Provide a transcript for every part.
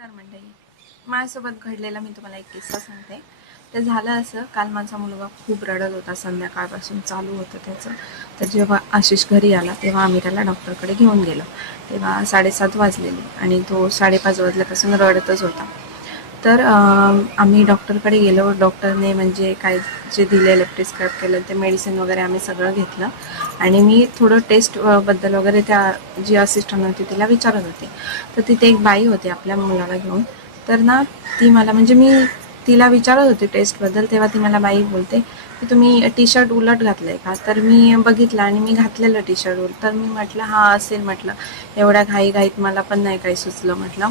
नमस्कार मंडळी. माझ्यासोबत घडलेला मी तुम्हाला एक किस्सा सांगते. ते झालं असं काल माझा मुलगा खूप रडत होता. संध्याकाळपासून चालू होतं त्याचं. तर जेव्हा आशिष घरी आला तेव्हा आम्ही त्याला डॉक्टरकडे घेऊन गेलो. तेव्हा साडेसात वाजलेले आणि तो साडेपाच वाजल्यापासून रडतच होता. तर आम्ही डॉक्टरकडे गेलो. डॉक्टरने म्हणजे काय जे दिलेलं प्रिस्क्राईब केलं ते मेडिसिन वगैरे आम्ही सगळं घेतलं. आणि मी थोडं टेस्टबद्दल वगैरे त्या जी असिस्टंट होती तिला विचारत होते. तर तिथे एक बाई होती आपल्या मुलाला घेऊन. तर ना ती मला म्हणजे मी तिला विचारत होते टेस्टबद्दल तेव्हा ती मला बाई बोलते की तुम्ही टी शर्ट उलट घातलंय का? तर मी बघितलं आणि मी घातलेलं टी शर्ट उलट. तर मी म्हटलं हा असेल म्हटलं. एवढ्या घाई घाईत मला पण नाही काही सुचलं म्हटलं.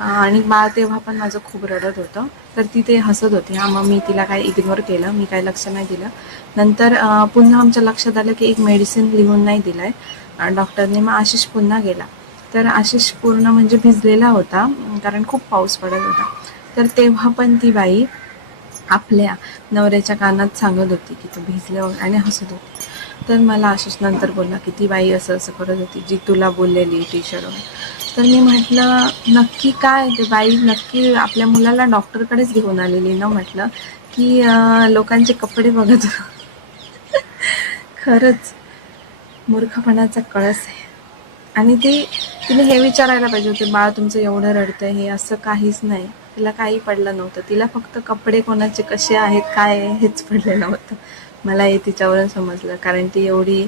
आणि बा तेव्हा पण माझं खूप रडत होतं. तर ती ते हसत होती. हा मग मी तिला काही इग्नोर केलं? मी काही लक्ष नाही दिलं? नंतर पुन्हा आमच्या लक्षात आलं की एक मेडिसिन लिहून नाही दिलं आहे डॉक्टरने मग आशिष पुन्हा गेला. तर आशिष पूर्ण म्हणजे भिजलेला होता कारण खूप पाऊस पडत होता. तर तेव्हा पण ती बाई आपल्या नवऱ्याच्या कानात सांगत होती की तू भिजले वगैरे आणि हसत होती तर मला आशिष नंतर बोलला की ती बाई असं असं करत होती जी तुला बोललेली टी शर्ट वगैरे. तर मी म्हटलं नक्की काय? ते बाई नक्की आपल्या मुलाला डॉक्टरकडेच घेऊन आलेली ना म्हटलं की लोकांचे कपडे बघत खरंच मूर्खपणाचा कळस आहे. आणि ते तिने हे विचारायला पाहिजे होते बाळ तुमचं एवढं रडतं हे असं काहीच नाही. तिला काही पडलं नव्हतं. तिला फक्त कपडे कोणाचे कसे आहेत काय आहे हेच पडलेलं होतं मला हे तिच्यावरून समजलं. कारण ती एवढी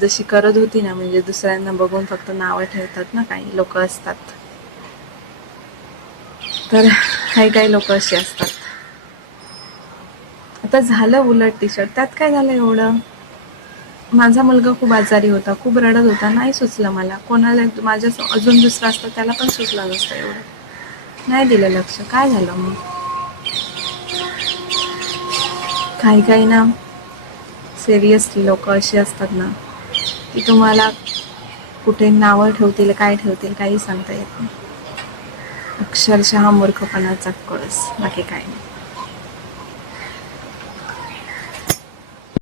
जशी करत होती ना म्हणजे दुसऱ्यांना बघून फक्त नावं ठेवतात ना काही लोक असतात. तर काही काही लोक अशी असतात. आता झालं उलट टी शर्ट त्यात काय झालं एवढं? माझा मुलगा खूप आजारी होता खूप रडत होता नाही सुचलं मला. कोणाला माझ्या अजून दुसरा असतं त्याला पण सुचलं नसतं एवढं. नाही दिलं लक्ष. काय झालं मग? काही काही ना सिरियसली लोक अशी असतात ना की तुम्हाला कुठे नावं ठेवतील काय ठेवतील काही सांगता येत नाही. अक्षरशः मूर्खपणाचा कळस. बाकी काय नाही.